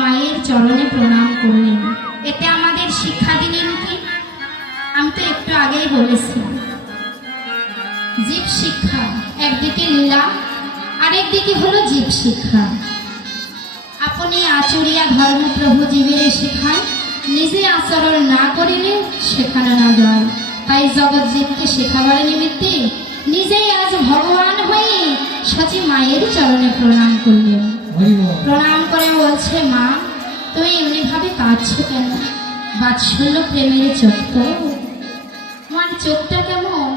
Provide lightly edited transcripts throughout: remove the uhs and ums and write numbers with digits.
মায়ের চরণে প্রণাম করলেন। এতে আমাদের শিক্ষা দিলেন কি? আমি তো একটু আগেই বলেছিলাম, জীব শিক্ষা একদিকে লীলা, আরেকদিকে হলো জীব শিক্ষা। আপনি আচরিয়া ধর্মপ্রভু জীবের শেখায়, নিজে আচরণ না করিলে শেখানো না যায়। তাই জগৎ জীবকে শেখাবার নিমিত্তে নিজেই আজ ভগবান হয়ে সচি মায়ের চরণে প্রণাম করলেন। প্রণাম করে বলছে, মা তুমি এমনিভাবে কাঁদছো কেন? বাৎসল্য প্রেমের চোখ তো। আমার চোখটা কেমন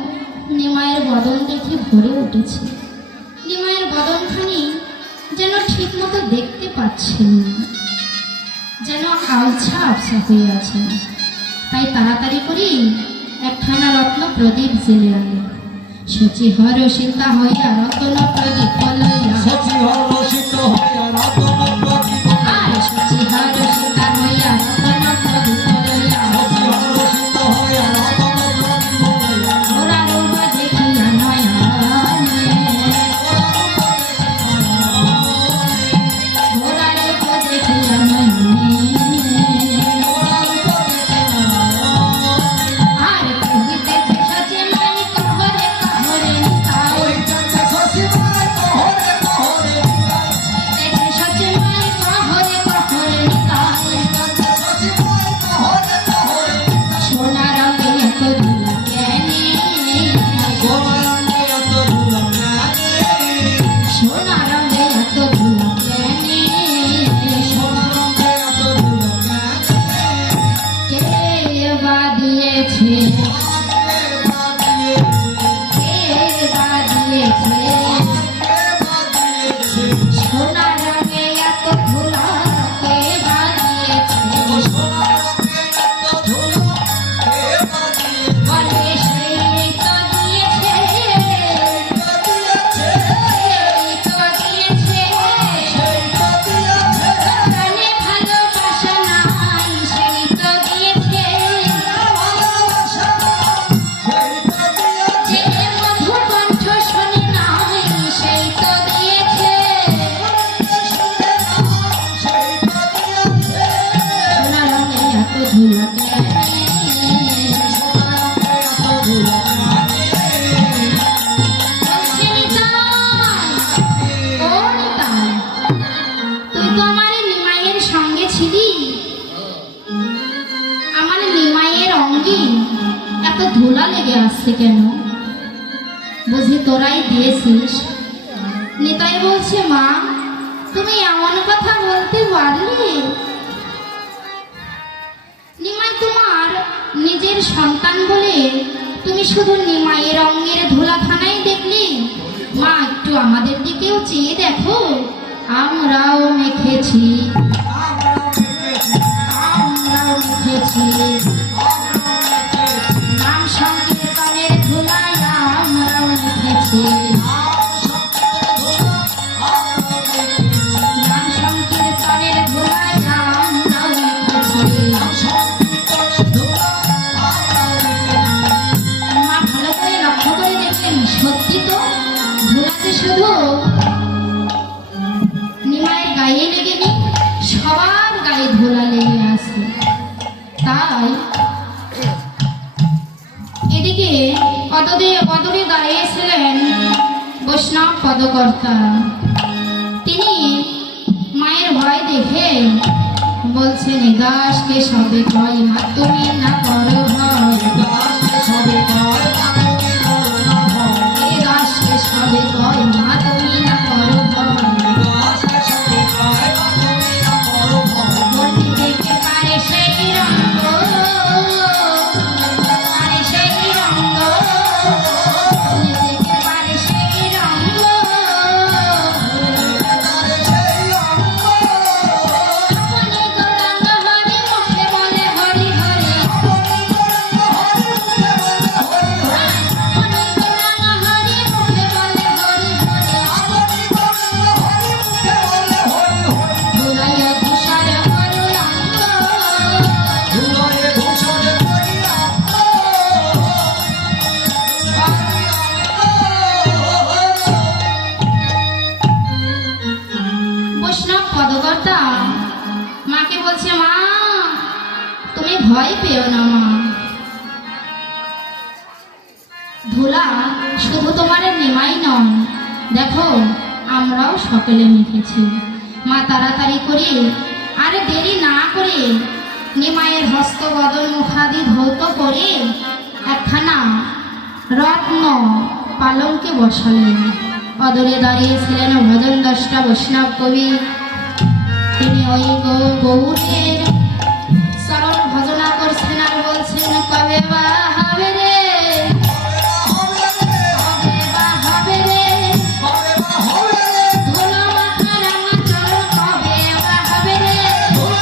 নিমায়ের বদন দেখে ভরে উঠেছে। নিমায়ের বদনখানি যেন ঠিক মতো দেখতে পাচ্ছেন না, যেন আবছা আবছা হয়ে আছে। তাই তাড়াতাড়ি করে একখানা রত্ন প্রদীপ জেলে আনে। সচি হরষিতা হইয়া রতন প্রদীপ লইয়া, সচি হরষিত হইয়া রতন প্রদীপ, আর সচি হরষিতা হইয়া রতন প্রদীপ লইয়া, সচি হরষিত হইয়া রতন প্রদীপ লইয়া, ওরা রূপ দেখিয়া নয়নে, ওরা রূপ দেখিয়া নয়নে, আর কহিতেছে সচি মাই কহরে কহরে নিতাই, কহিতেছে সচি মাই কহরে কহরে নিতাই, কহিতেছে সচি মাই কহরে কহরে নিতাই, কহিতেছে সচি মাই কহরে কহরে নিতাই, সোনা রঙে এত ধুলা কেনে, সোনা রঙে এত ধুলা কেনে, সোনা রঙে এত ধুলা কেনে, সোনা রঙে এত ধুলা কেনে, কে বা দিয়েছে, কে বা দিয়েছে, সোনা রঙে এত ধুলা কে বা দিয়েছে, বলে সেই তো দিয়েছে, সেই তো দিয়েছে, প্রাণে ভালোবাসা নাই, সেই তো দিয়েছে, যে মধুর কণ্ঠ শোনে নাই, সেই তো দিয়েছে, সোনা রঙে এত ধুলা কেনে, বলছে নিতাই, ও নিতাই, তুই তো আমার নিমাইয়ের সঙ্গে ছিলি, আমার নিমাইয়ের অঙ্গে এত ধুলা লেগে আসছে কেন? বুঝি তোরাই দিয়েছিস? নিতাই বলছে, মা তুমি এমন কথা বলতে পারলে? নিমাই তোমার নিজের সন্তান বলে তুমি শুধু নিমাইয়ের অঙ্গের ধুলাখানাই দেখলি? মা একটু আমাদের দিকেও চেয়ে দেখো, আমরাও মেখেছি, আমরাও মেখেছি, নাম সংকীর্তনের ধুলায় আমরাও মেখেছি, নাম সংকীর্তনের ধুলায় আমরাও মেখেছি। মা ভালো করে লক্ষ্য করে দেখলেন, সত্যি তো ধুলাতে শুধু নিমায়ের গায়ে লেগে নেই, সবার গায়ে ধুলা লেগে আছে। তাই এদিকে অদূরে দাঁড়িয়েছিলেন বৈষ্ণব পদকর্তা। তিনি মায়ের ভয় দেখে বলছেন, এ দাসকে সবে কয় মা তুমি না করো ভয়, এ দাসকে সবে কয় মা তুমি না করো ভয়, মন্দির দেখতে পারে সেই রঙ্গ, পারে সেই রঙ্গ, দেখতে পারে সেই রঙ্গ, আপনি গৌরাঙ্গ হরি মুখে বলে হরি হরি, ভয় পেও না মা। ধুলা শুধু তোমার নিমাই নয়, দেখো আমরাও সকলে মেখেছি। মা তাড়াতাড়ি করে আরে দেরি না করে নিমাইয়ের হস্ত বদন মুখাদি ধৌত করে একখানা রত্ন পালঙ্কে বসালেন। অদরে দাঁড়িয়েছিলেন ভজন দশটা বৈষ্ণব কবি। তিনি ওই গৌরের চরণ ভজনা করছেন আর বলছেন, কবে বা হবে রে, কবে বা হবে রে, ধুলো মাখা রাঙা চরণ কবে বা হবে রে, ধুলো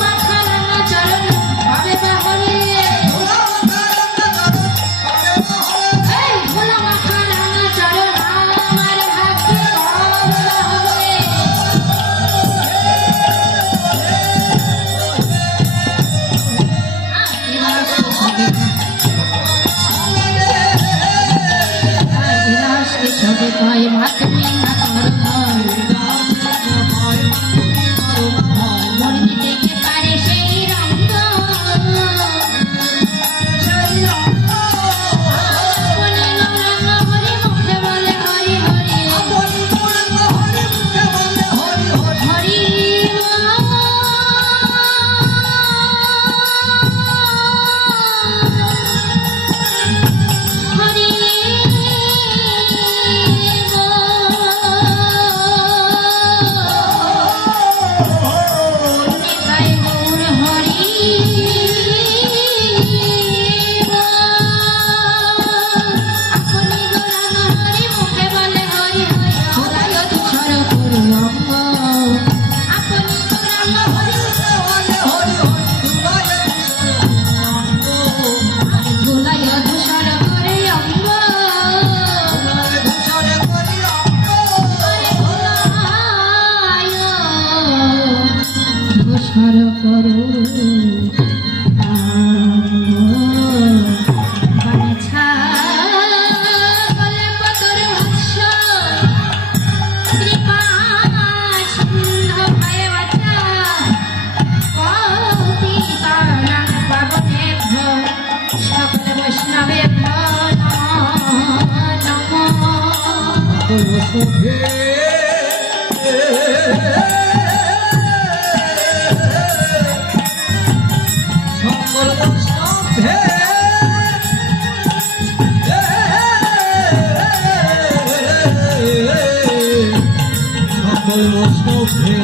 মাখা রাঙা চরণ কবে বা হবে রে, এই ধুলো মাখা রাঙা চরণ আমার ভাগ্যে কবে বা হবে। সবে কয় মাতমি না তোর ভয়, মরমি দেখে পারে সেই রঙ্গ, বলে গৌরাঙ্গ হরি মুখে বলে হরি হরি হরি হরি গায় গৌর হরি আপনি গৌরাঙ্গ হরি মুখে বলে হরি হরি হৃদয় তুষার করু অঙ্গ, আপনি গৌরাঙ্গ হরি ধুলায় ধূসর করে অঙ্গ, ধূসর করু বাছা বলে পতর হর্ষ কৃপা সিন্ধু ভয়ে বাছা পতিতানাং পাবনেভ্যো সকল বৈষ্ণবেভ্যো নমো নমঃ। সকল বৈষ্ণবে সকল বৈষ্ণবে